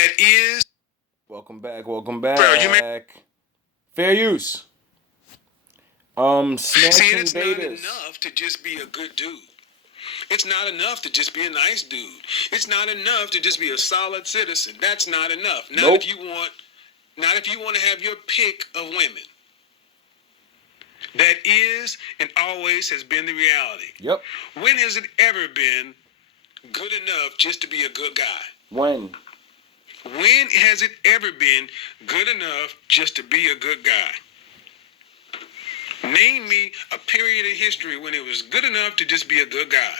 That is. Welcome back. Bro, you may. Fair use. See, Smashing it's not Babies. enough to just be a good dude. It's not enough to just be a nice dude. It's not enough to just be a solid citizen. That's not enough. Nope. Not if you want to have your pick of women. That is and always has been the reality. Yep. When has it ever been good enough just to be a good guy? When? When has it ever been good enough just to be a good guy? Name me a period of history when it was good enough to just be a good guy.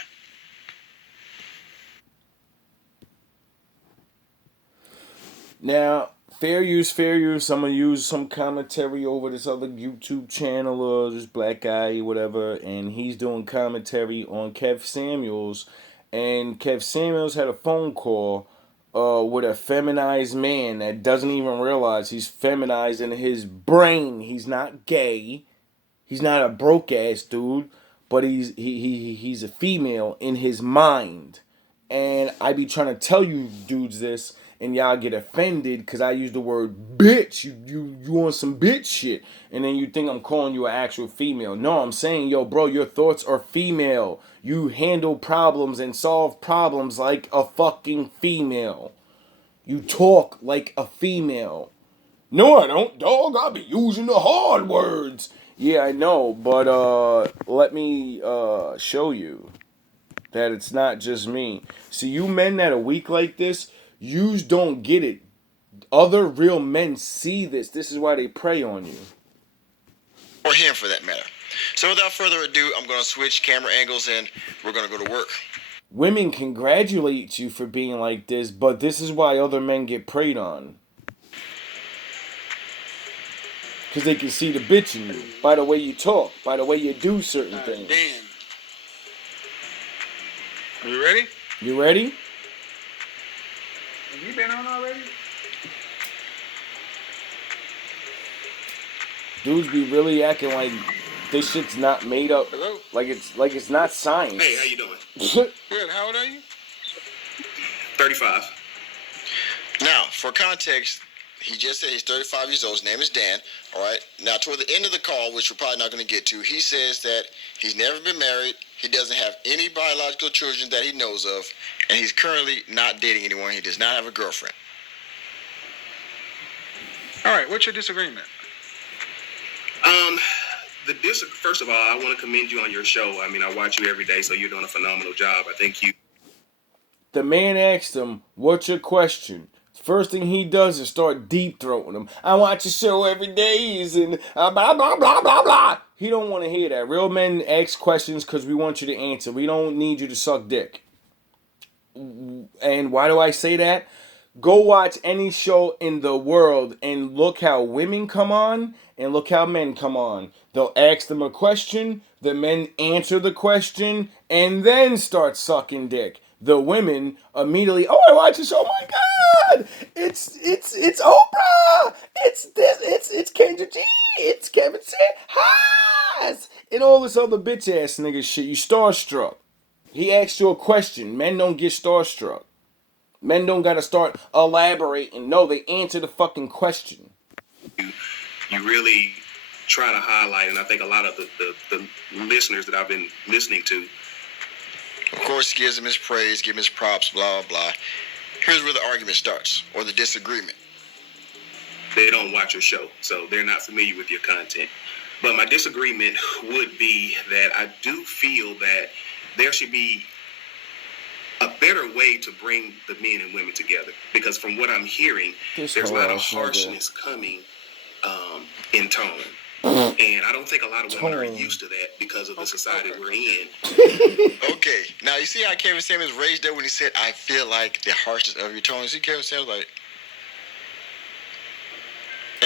Now, fair use. I'm gonna use some commentary over this other YouTube channel or this black guy, whatever, and he's doing commentary on Kev Samuels, and Kev Samuels had a phone call with a feminized man that doesn't even realize he's feminized in his brain. He's not gay. He's not a broke ass dude, but he's a female in his mind. And I be trying to tell you dudes this, and y'all get offended because I use the word bitch. You on some bitch shit, and then you think I'm calling you an actual female. No, I'm saying, yo, bro, your thoughts are female. You handle problems and solve problems like a fucking female. You talk like a female. No, I don't, dog. I be using the hard words. Yeah, I know, but let me show you that it's not just me. See, you men that are weak like this, yous don't get it. Other real men see this. This is why they prey on you. Or him, for that matter. So without further ado, I'm going to switch camera angles and we're going to go to work. Women congratulate you for being like this, but this is why other men get preyed on. Because they can see the bitch in you. By the way you talk. By the way you do certain things. Damn. You ready? You ready? Have you been on already? Dudes be really acting like this shit's not made up. Hello? Like it's not science. Hey, how you doing? Good. How old are you? 35. Now, for context, he just said he's 35 years old. His name is Dan. All right. Now, toward the end of the call, which we're probably not going to get to, he says that he's never been married. He doesn't have any biological children that he knows of, and he's currently not dating anyone. He does not have a girlfriend. All right. What's your disagreement? First of all, I want to commend you on your show. I mean, I watch you every day, so you're doing a phenomenal job. I think you. The man asked him, "What's your question?" First thing he does is start deep throating him. I watch your show every day, and blah blah blah blah blah. He don't want to hear that. Real men ask questions because we want you to answer. We don't need you to suck dick. And why do I say that? Go watch any show in the world and look how women come on and look how men come on. They'll ask them a question, the men answer the question, and then start sucking dick. The women immediately, oh, I watch the show, oh my god! It's Oprah! It's Kendra G! It's Kevin Haas! And all this other bitch ass nigga shit. You starstruck. He asked you a question. Men don't get starstruck. Men don't gotta start elaborating. No, they answer the fucking question. You really try to highlight, and I think a lot of the listeners that I've been listening to. Of course, gives him his praise, give him his props, blah, blah. Here's where the argument starts, or the disagreement. They don't watch your show, so they're not familiar with your content. But my disagreement would be that I do feel that there should be a better way to bring the men and women together. Because from what I'm hearing, there's a lot of harshness coming in tone. And I don't think a lot of women are used to that because of the society we're in. Okay, now you see how Kevin Samuels raised up when he said, I feel like the harshness of your tone. You see Kevin Samuels like...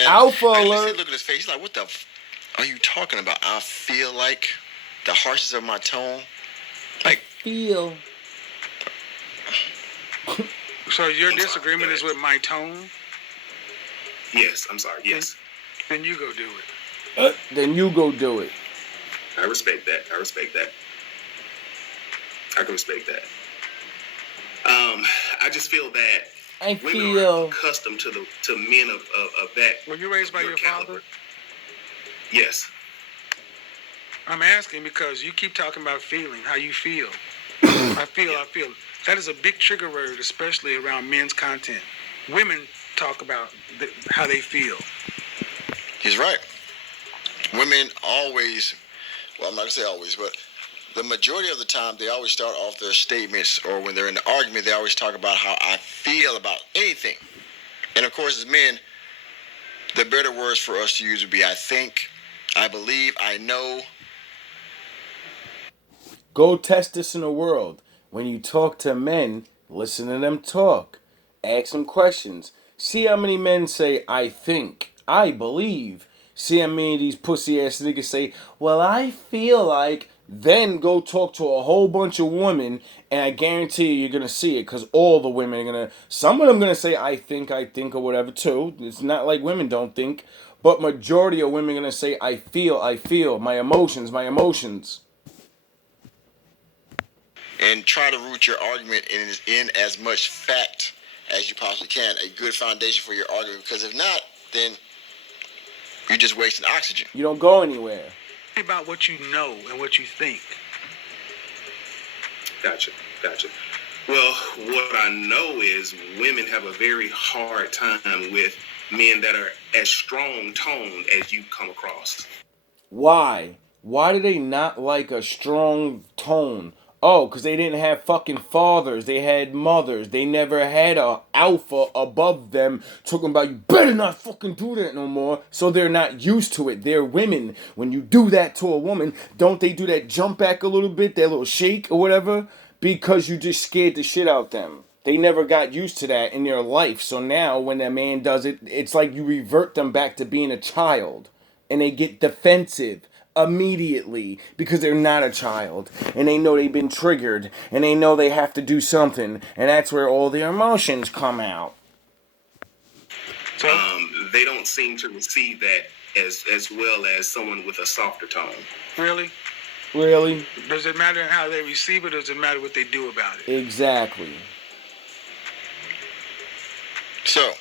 Alpha alert. Look at his face. He's like, what the are you talking about? I feel like the harshness of my tone. Like... Feel... So your disagreement is with my tone? Yes, I'm sorry, yes. Then you go do it. Then you go do it. I respect that. I can respect that. I just feel that I Women are feel. accustomed to men of that. Were you raised by your caliber. father? Yes. I'm asking because you keep talking about feeling, how you feel. I feel. That is a big trigger word, especially around men's content. Women talk about how they feel. He's right. Women always, well, I'm not going to say always, but the majority of the time, they always start off their statements, or when they're in an argument, they always talk about how I feel about anything. And of course, as men, the better words for us to use would be I think, I believe, I know. Go test this in the world. When you talk to men, listen to them talk. Ask them questions. See how many men say, I think, I believe. See how many of these pussy ass niggas say, well, I feel like. Then go talk to a whole bunch of women, and I guarantee you're gonna see it, because all the women are gonna. Some of them gonna say, I think, or whatever, too. It's not like women don't think. But majority of women are gonna say, I feel, my emotions, my emotions. And try to root your argument in as much fact as you possibly can. A good foundation for your argument, because if not, then you're just wasting oxygen. You don't go anywhere. About what you know and what you think. Gotcha. Well, what I know is women have a very hard time with men that are as strong-toned as you come across. Why? Why do they not like a strong tone? Oh, because they didn't have fucking fathers. They had mothers. They never had a alpha above them talking about you better not fucking do that no more. So they're not used to it. They're women. When you do that to a woman, don't they do that jump back a little bit, that little shake or whatever? Because you just scared the shit out them. They never got used to that in their life. So now when that man does it, it's like you revert them back to being a child. And they get defensive immediately because they're not a child, and they know they've been triggered, and they know they have to do something, and that's where all their emotions come out. So They don't seem to receive that as well as someone with a softer tone. really, does it matter how they receive it, or does it matter what they do about it? Exactly. So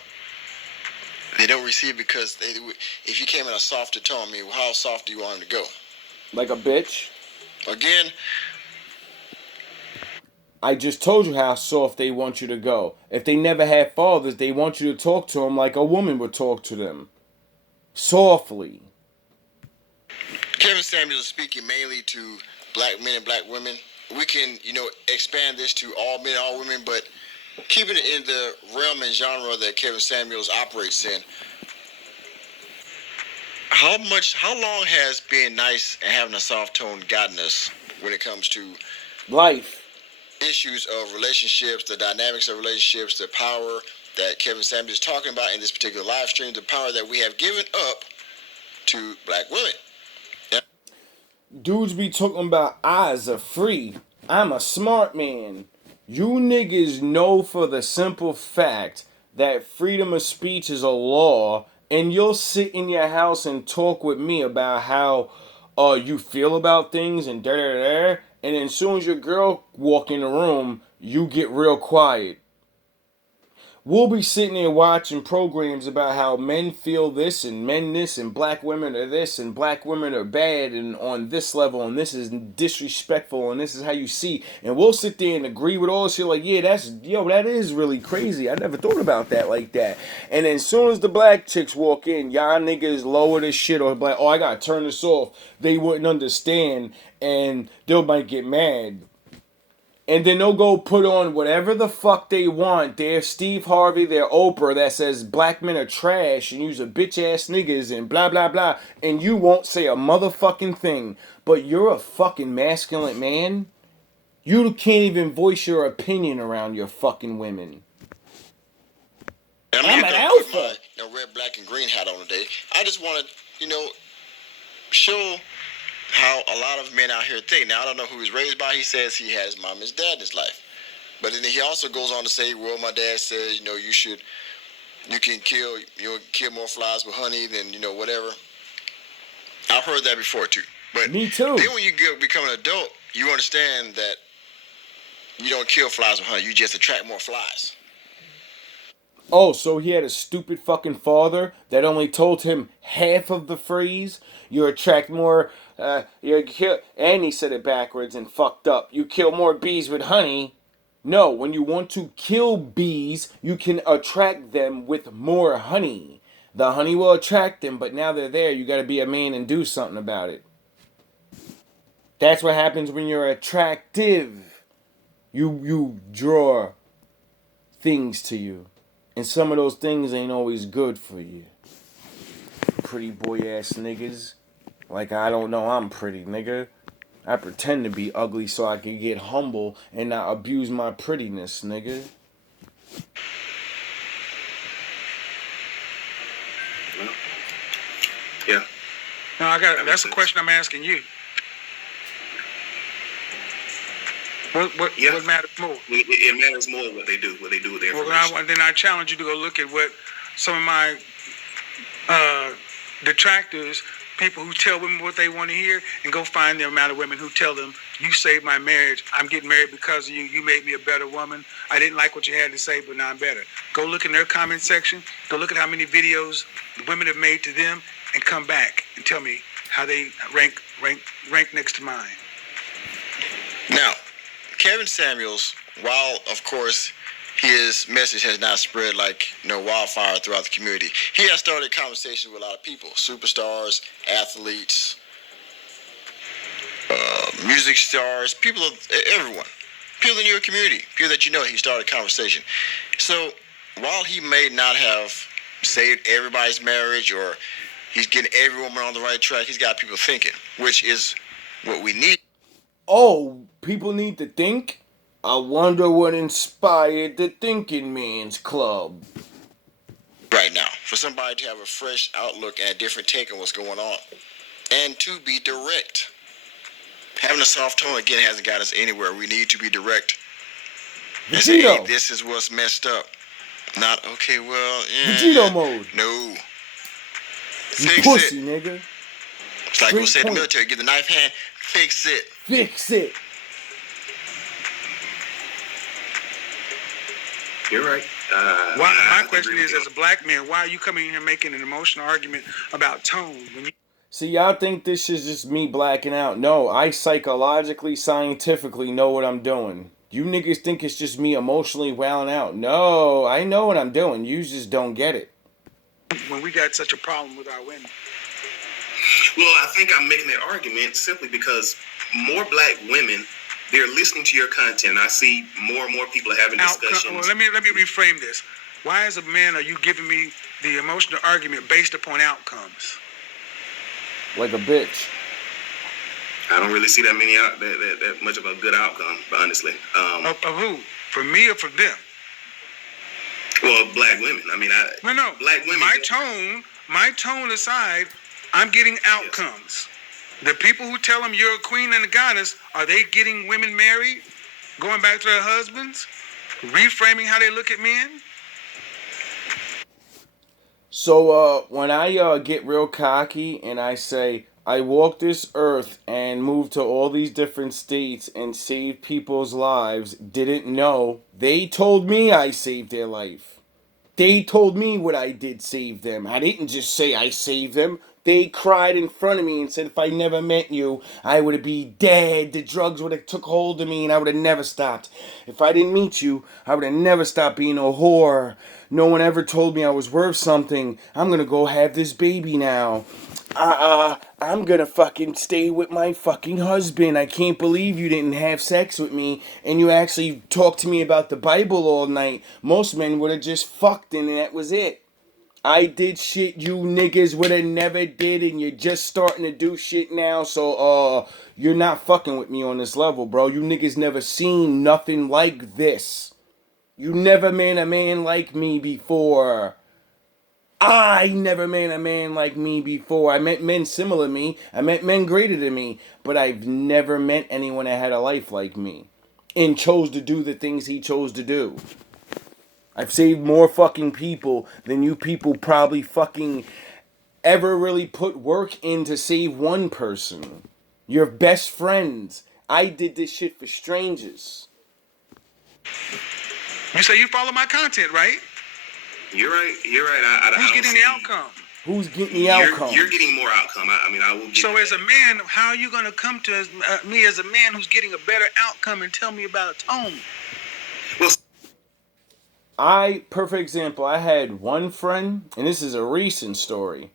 they don't receive because if you came in a softer tone, I mean, how soft do you want them to go? Like a bitch. Again, I just told you how soft they want you to go. If they never had fathers, they want you to talk to them like a woman would talk to them. Softly. Kevin Samuels is speaking mainly to black men and black women. We can, expand this to all men, all women, but keeping it in the realm and genre that Kevin Samuels operates in. How long has being nice and having a soft tone gotten us when it comes to Life. issues of relationships, the dynamics of relationships, the power that Kevin Samuels is talking about in this particular live stream, the power that we have given up to black women? Dudes be talking about eyes are free. I'm a smart man. You niggas know for the simple fact that freedom of speech is a law, and you'll sit in your house and talk with me about how you feel about things and da da da, and then as soon as your girl walk in the room, you get real quiet. We'll be sitting there watching programs about how men feel this and men this and black women are this and black women are bad and on this level and this is disrespectful and this is how you see, and we'll sit there and agree with all this shit like, yeah, that is really crazy. I never thought about that like that. And then as soon as the black chicks walk in, y'all niggas lower this shit or like, oh, I gotta turn this off. They wouldn't understand and they might get mad. And then they'll go put on whatever the fuck they want. They're Steve Harvey, they're Oprah that says black men are trash and use a bitch ass niggas and blah blah blah. And you won't say a motherfucking thing. But you're a fucking masculine man. You can't even voice your opinion around your fucking women. I'm an alpha. Put my red, black, and green hat on today. I just want to, show how a lot of men out here think. Now, I don't know who he's raised by. He says he has mom and his dad in his life. But then he also goes on to say, well, my dad says, you can kill more flies with honey than, whatever. I've heard that before, too. But me too. Then when you become an adult, you understand that you don't kill flies with honey. You just attract more flies. Oh, so he had a stupid fucking father that only told him half of the phrase. You attract more. You kill, and he said it backwards and fucked up. You kill more bees with honey. No, when you want to kill bees, you can attract them with more honey. The honey will attract them, but now they're there. You got to be a man and do something about it. That's what happens when you're attractive. You draw things to you. And some of those things ain't always good for you. Pretty boy ass niggas. Like, I don't know I'm pretty, nigga. I pretend to be ugly so I can get humble and not abuse my prettiness, nigga. Well, yeah. No, that's a question I'm asking you. What matters more? It matters more what they do with their information. Then I challenge you to go look at what some of my detractors, people who tell women what they want to hear, and go find the amount of women who tell them, you saved my marriage, I'm getting married because of you, you made me a better woman, I didn't like what you had to say, but now I'm better. Go look in their comment section, go look at how many videos the women have made to them, and come back and tell me how they rank next to mine. Now, Kevin Samuels, while of course his message has not spread like wildfire throughout the community, he has started conversations with a lot of people, superstars, athletes, music stars, everyone, people in your community, people that you know. He started a conversation. So while he may not have saved everybody's marriage or he's getting every woman on the right track, he's got people thinking, which is what we need. Oh, people need to think? I wonder what inspired the Thinking Man's Club. Right now, for somebody to have a fresh outlook and a different take on what's going on. And to be direct. Having a soft tone, again, hasn't got us anywhere. We need to be direct. And say, hey, this is what's messed up. Not, okay, well, yeah. Vegito mode. No. You Fix pussy, it. Nigga. It's like we'll say in the military, get the knife hand, fix it. Fix it. You're right. My question is, as a black man, why are you coming in here making an emotional argument about tone? See, y'all think this is just me blacking out. No, I psychologically, scientifically know what I'm doing. You niggas think it's just me emotionally wailing out. No, I know what I'm doing. You just don't get it. When we got such a problem with our women. Well, I think I'm making that argument simply because more black women, they're listening to your content. I see more and more people are having discussions. Well, let me reframe this. Why, as a man, are you giving me the emotional argument based upon outcomes? Like a bitch. I don't really see that many that much of a good outcome, honestly. Of who? For me or for them? Well, black women. I mean, No. Black women. My tone aside, I'm getting outcomes. Yeah. The people who tell them you're a queen and a goddess, are they getting women married, going back to their husbands, reframing how they look at men? So when I get real cocky and I say, I walk this earth and moved to all these different states and saved people's lives, didn't know, they told me I saved their life. They told me what I did save them. I didn't just say I saved them. They cried in front of me and said if I never met you, I would be dead. The drugs would have took hold of me and I would have never stopped. If I didn't meet you, I would have never stopped being a whore. No one ever told me I was worth something. I'm gonna go have this baby now. I'm gonna fucking stay with my fucking husband. I can't believe you didn't have sex with me and you actually talked to me about the Bible all night. Most men would have just fucked and that was it. I did shit you niggas would have never did and you're just starting to do shit now, so you're not fucking with me on this level, bro. You niggas never seen nothing like this. You never met a man like me before. I never met a man like me before. I met men similar to me. I met men greater than me. But I've never met anyone that had a life like me. And chose to do the things he chose to do. I've saved more fucking people than you people probably fucking ever really put work in to save one person. Your best friends. I did this shit for strangers. You say you follow my content, right? You're right. You're right. I Who's don't getting see, the outcome? Who's getting the outcome? You're getting more outcome. I mean, I will give So you as that. a man, how are you going to come to me as a man who's getting a better outcome and tell me about atonement? Well, Perfect example, I had one friend, and this is a recent story.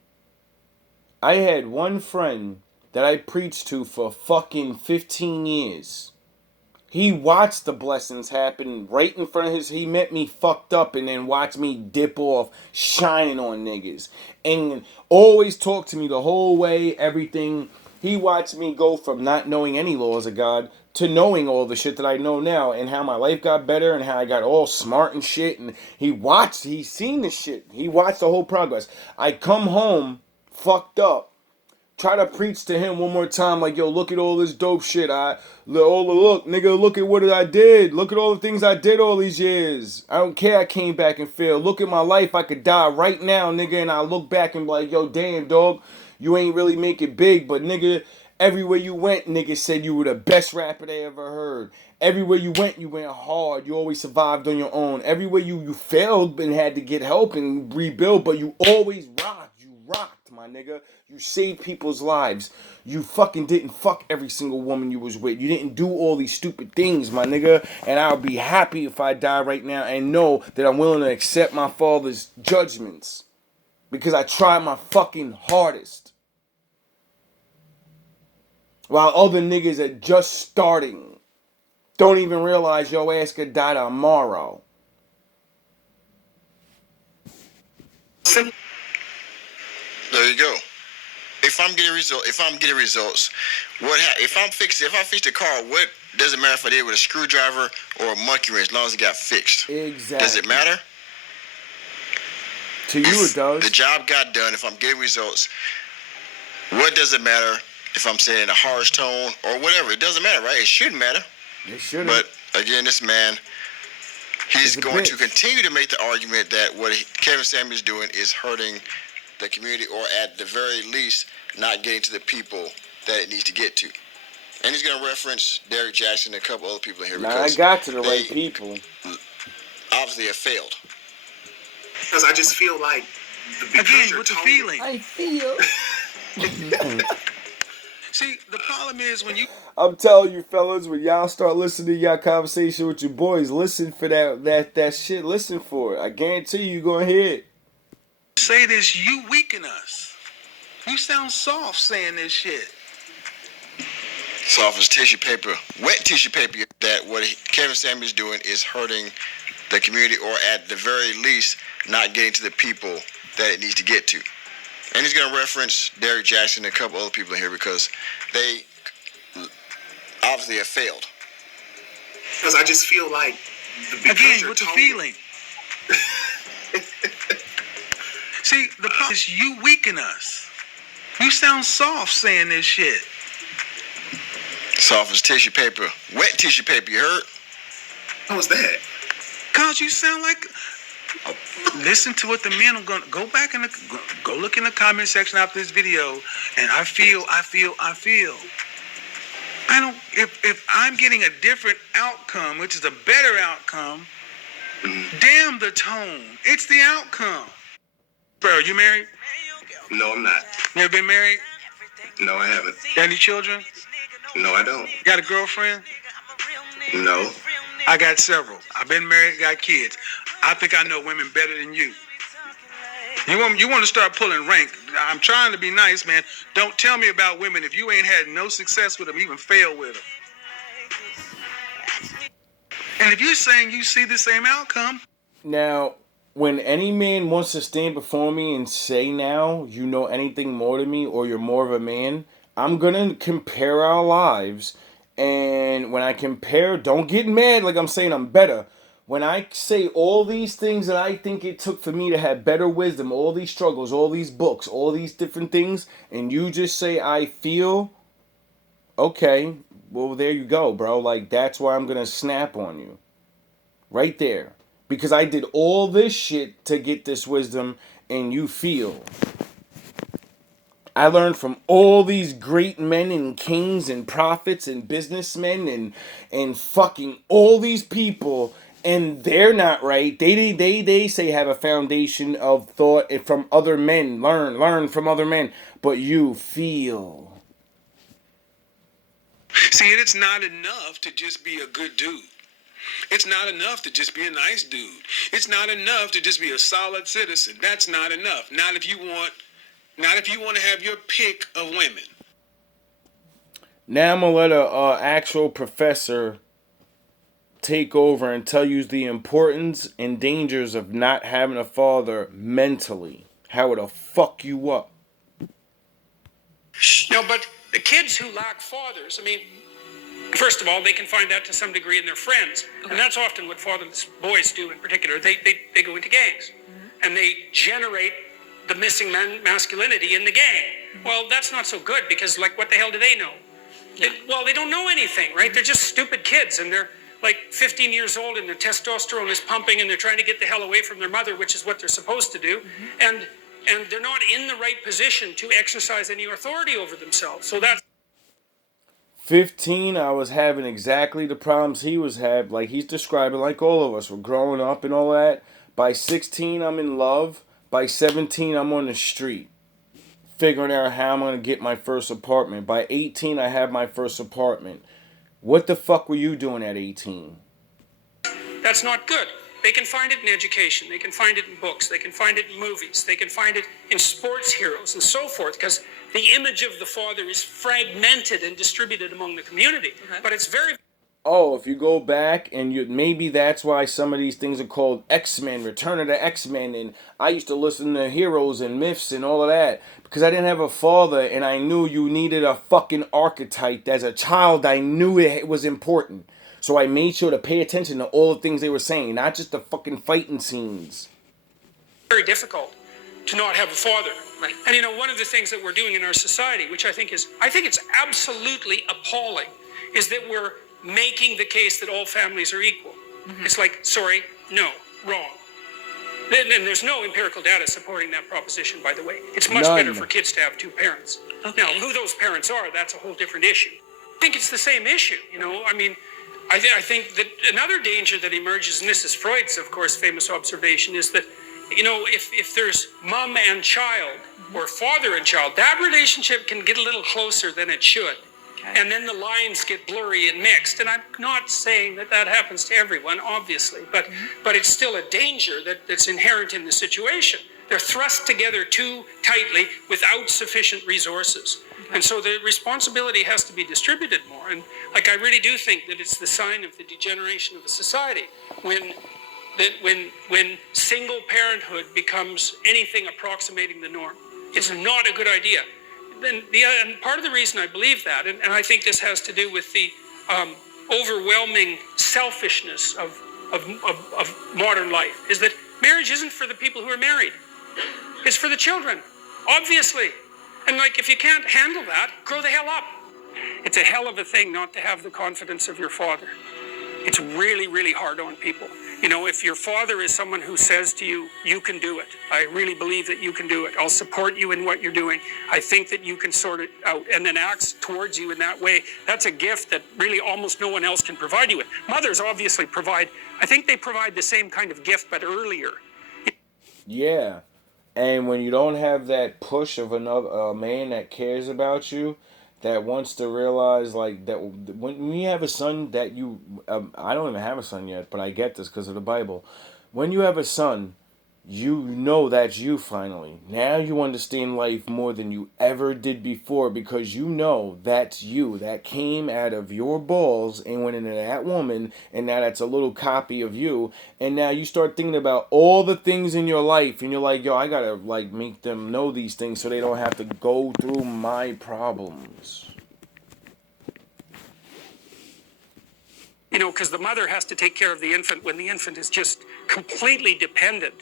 I had one friend that I preached to for fucking 15 years. He watched the blessings happen right in front of he met me fucked up and then watched me dip off, shining on niggas. And always talked to me the whole way, everything. He watched me go from not knowing any laws of God to knowing all the shit that I know now and how my life got better and how I got all smart and shit. And he's seen the shit. He watched the whole progress. I come home fucked up. Try to preach to him one more time, like, yo, look at all this dope shit. Look, nigga, look at what I did. Look at all the things I did all these years. I don't care I came back and failed. Look at my life. I could die right now, nigga, and I look back and be like, yo, damn, dog, you ain't really make it big, but nigga, everywhere you went, niggas said you were the best rapper they ever heard. Everywhere you went hard. You always survived on your own. Everywhere you failed and had to get help and rebuild, but you always rocked. You rocked, my nigga. You saved people's lives. You fucking didn't fuck every single woman you was with. You didn't do all these stupid things, my nigga. And I'll be happy if I die right now and know that I'm willing to accept my father's judgments. Because I tried my fucking hardest. While other niggas are just starting. Don't even realize your ass could die tomorrow. Simple. There you go. If I'm getting results, if I fix the car, what does it matter if I did it with a screwdriver or a monkey wrench, as long as it got fixed? Exactly. Does it matter? To you it does. The job got done. If I'm getting results, what does it matter if I'm saying in a harsh tone or whatever? It doesn't matter, right? It shouldn't matter. It shouldn't. But again, this man, he's going to continue to make the argument that what Kevin Samuels is doing is hurting the community, or at the very least, not getting to the people that it needs to get to. And he's going to reference Derrick Jackson and a couple other people here because I got to the right people. Obviously have failed. Because I just feel like Again, with the feeling. I feel. See, the problem is when you I'm telling you, fellas, when y'all start listening to y'all conversation with your boys, listen for that shit. Listen for it. I guarantee you're gonna hear it. say this, you weaken us. You sound soft saying this shit. Soft as tissue paper, wet tissue paper. That what Kevin Samuels is doing is hurting the community, or at the very least, not getting to the people that it needs to get to. And he's going to reference Derrick Jackson and a couple other people in here because they obviously have failed. Because I just feel like again with the feeling. See, the problem is you weaken us. You sound soft saying this shit. Soft as tissue paper, wet tissue paper. You heard? How was that? Cause you sound like. Listen to what the men are gonna go back and go look in the comment section after this video, and I feel. I don't. If I'm getting a different outcome, which is a better outcome, damn the tone. It's the outcome. Bro, you married? No, I'm not. You ever been married? No, I haven't. Got any children? No, I don't. Got a girlfriend? No. I got several. I've been married, got kids. I think I know women better than you. You want to start pulling rank. I'm trying to be nice, man. Don't tell me about women if you ain't had no success with them, even failed with them. And if you're saying you see the same outcome. Now, when any man wants to stand before me and say now you know anything more than me or you're more of a man, I'm going to compare our lives. And when I compare, don't get mad like I'm saying I'm better. When I say all these things that I think it took for me to have better wisdom, all these struggles, all these books, all these different things, and you just say I feel, okay, well, there you go, bro. Like, that's why I'm going to snap on you. Right there. Because I did all this shit to get this wisdom, and you feel. I learned from all these great men and kings and prophets and businessmen and fucking all these people, and they're not right. They say have a foundation of thought from other men. Learn from other men. But you feel. See, and it's not enough to just be a good dude. It's not enough to just be a nice dude. It's not enough to just be a solid citizen. That's not enough. Not if you want to have your pick of women. Now I'm gonna let a actual professor take over and tell you the importance and dangers of not having a father mentally. How it'll fuck you up. No, but the kids who lack fathers, I mean, first of all, they can find that to some degree in their friends. Okay. And that's often what fatherless boys do in particular. They go into gangs. And they generate the missing masculinity in the gang. Well, that's not so good because, like, what the hell do they know? Yeah. They don't know anything, right? They're just stupid kids, and they're like 15 years old, and their testosterone is pumping, and they're trying to get the hell away from their mother, which is what they're supposed to do. And they're not in the right position to exercise any authority over themselves. So that's 15, I was having exactly the problems he was having, like he's describing, like all of us. We're growing up and all that. By 16, I'm in love. By 17, I'm on the street, figuring out how I'm going to get my first apartment. By 18, I have my first apartment. What the fuck were you doing at 18? That's not good. They can find it in education. They can find it in books. They can find it in movies. They can find it in sports heroes and so forth, because the image of the father is fragmented and distributed among the community. Okay. But it's very... Oh, if you go back and maybe that's why some of these things are called X-Men, Return of the X-Men, and I used to listen to Heroes and Myths and all of that because I didn't have a father and I knew you needed a fucking archetype. As a child, I knew it was important. So I made sure to pay attention to all the things they were saying, not just the fucking fighting scenes. Very difficult to not have a father. Right. And you know, one of the things that we're doing in our society, which I think it's absolutely appalling, is that we're making the case that all families are equal. Mm-hmm. It's like, sorry, no, wrong. And there's no empirical data supporting that proposition, by the way. It's much better for kids to have two parents. Okay. Now, who those parents are, that's a whole different issue. I think it's the same issue, you know, I mean, I think that another danger that emerges, and this is Freud's, of course, famous observation, is that, you know, if there's mom and child or father and child, that relationship can get a little closer than it should. Okay. And then the lines get blurry and mixed. And I'm not saying that happens to everyone, obviously, but it's still a danger that's inherent in the situation. They're thrust together too tightly without sufficient resources. And so the responsibility has to be distributed more. And like, I really do think that it's the sign of the degeneration of a society when single parenthood becomes anything approximating the norm. It's not a good idea. And part of the reason I believe that, and I think this has to do with the overwhelming selfishness of modern life, is that marriage isn't for the people who are married. It's for the children, obviously. And like, if you can't handle that, grow the hell up. It's a hell of a thing not to have the confidence of your father. It's really, really hard on people. You know, if your father is someone who says to you, you can do it. I really believe that you can do it. I'll support you in what you're doing. I think that you can sort it out, and then acts towards you in that way. That's a gift that really almost no one else can provide you with. Mothers obviously I think they provide the same kind of gift, but earlier. Yeah. And when you don't have that push of another man that cares about you, that wants to realize, like, that when you have a son that you... I don't even have a son yet, but I get this because of the Bible. When you have a son, you know that's you finally. Now you understand life more than you ever did before because you know that's you. That came out of your balls and went into that woman, and now that's a little copy of you. And now you start thinking about all the things in your life, and you're like, yo, I gotta, like, make them know these things so they don't have to go through my problems. You know, because the mother has to take care of the infant when the infant is just completely dependent.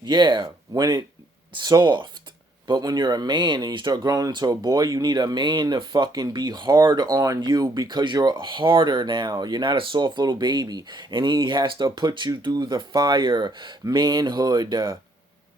Yeah, when it's soft. But when you're a man and you start growing into a boy, you need a man to fucking be hard on you because you're harder now. You're not a soft little baby. And he has to put you through the fire, manhood.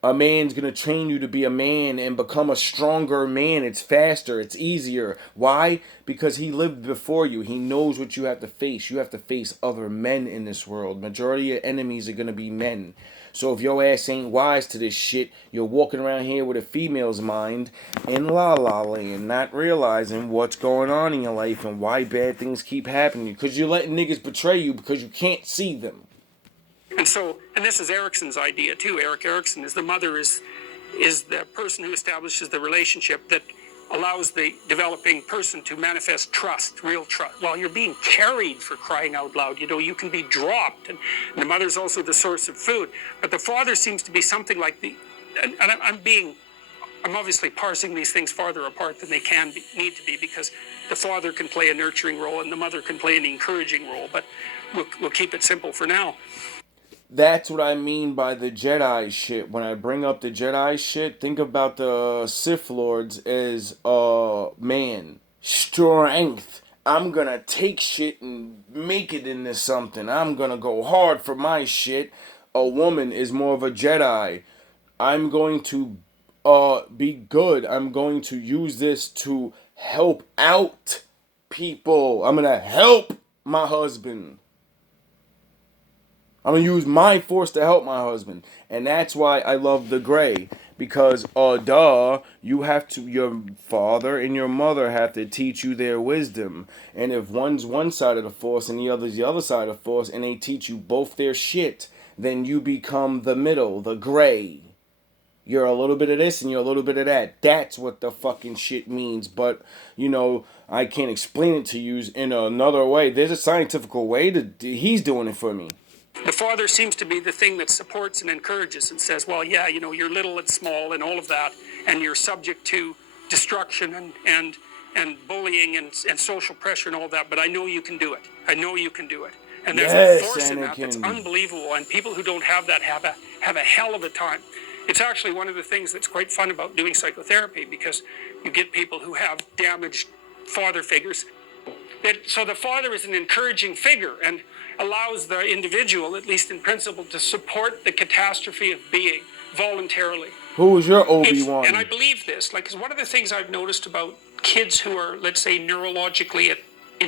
A man's gonna train you to be a man and become a stronger man. It's faster, it's easier. Why? Because he lived before you. He knows what you have to face. You have to face other men in this world. Majority of enemies are gonna be men. So if your ass ain't wise to this shit, you're walking around here with a female's mind in la la land, not realizing what's going on in your life and why bad things keep happening. Because you're letting niggas betray you because you can't see them. And so, and this is Erickson's idea too. Eric Erickson is the mother is the person who establishes the relationship that allows the developing person to manifest trust, real trust. While you're being carried, for crying out loud, you know, you can be dropped, and the mother's also the source of food. But the father seems to be something like I'm obviously parsing these things farther apart than they need to be, because the father can play a nurturing role and the mother can play an encouraging role. But we'll keep it simple for now. That's what I mean by the Jedi shit. When I bring up the Jedi shit, think about the Sith Lords as man, strength. I'm gonna take shit and make it into something. I'm gonna go hard for my shit. A woman is more of a Jedi. I'm going to be good. I'm going to use this to help out people. I'm gonna help my husband. I'm going to use my force to help my husband. And that's why I love the gray. Because, you have to, your father and your mother have to teach you their wisdom. And if one's one side of the force and the other's the other side of the force, and they teach you both their shit, then you become the middle, the gray. You're a little bit of this and you're a little bit of that. That's what the fucking shit means. But, you know, I can't explain it to you in another way. There's a scientific way he's doing it for me. The father seems to be the thing that supports and encourages and says, well, yeah, you know, you're little and small and all of that, and you're subject to destruction and bullying and social pressure and all that, but I know you can do it. I know you can do it. And there's a force in that that's unbelievable, and people who don't have that have a hell of a time. It's actually one of the things that's quite fun about doing psychotherapy, because you get people who have damaged father figures. So the father is an encouraging figure and allows the individual, at least in principle, to support the catastrophe of being voluntarily. Who is your Obi-Wan? And I believe this, like, 'cause one of the things I've noticed about kids who are, let's say, neurologically at